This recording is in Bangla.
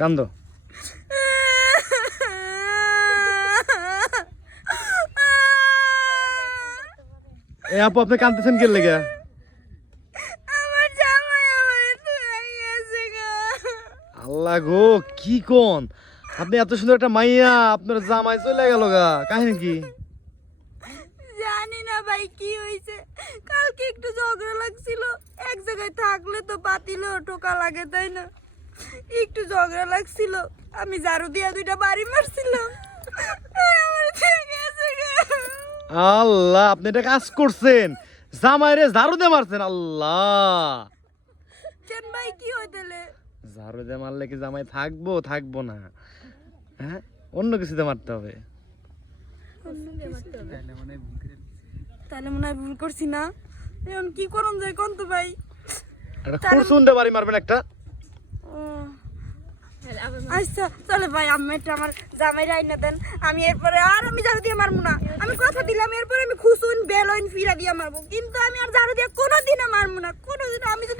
কান্দো। এ আপু আপনি কাঁদতেছেন কে লেগে? আমার জামাই আমারে তুলে গেছে গো। আল্লাহ গো, কি কোন আপনি? এত সুন্দর একটা মাইয়া, আপনার জামাই চলে গেল গা, কাহিনী কি? জানি না ভাই কি হয়েছে, কালকে একটু ঝগড়া লাগছিল। এক জায়গায় থাকলে তো পাতিলেও টোকা লাগে, তাই না? একটু ঝগড়া লাগছিল, আমি ঝাড়ু দিয়া 2টা বাড়ি মারছিলাম। আমার ছেলে গেছে গো। আল্লাহ, আপনি এটা কাজ করছেন, জামাইরে ঝাড়ু দিয়ে মারছেন? আল্লাহ, কেন ভাই কি হইতেলে? ঝাড়ু দিয়ে মারলে কি জামাই থাকবো? থাকবো না, হ্যাঁ অন্য কিছুতে মারতে হবে। তাহলে মনে হয় ভুল করছি না? এখন কি করুন যায় কোন তো ভাই? একটা খুরসুন্ডে বাড়ি মারবেন একটা। আচ্ছা চলে ভাই, আমি একটা আমার জামাই রাইনা দেন, আমি এরপরে আর আমি ঝাড়ু দিয়ে মারবো না। আমি কথা দিলাম এরপরে আমি খুশুন বেলইন ফিরা দিয়ে মারবো, কিন্তু আমি আর ঝাড়ু দিয়ে কোনোদিনও মারবো না, কোনোদিন। আমি যদি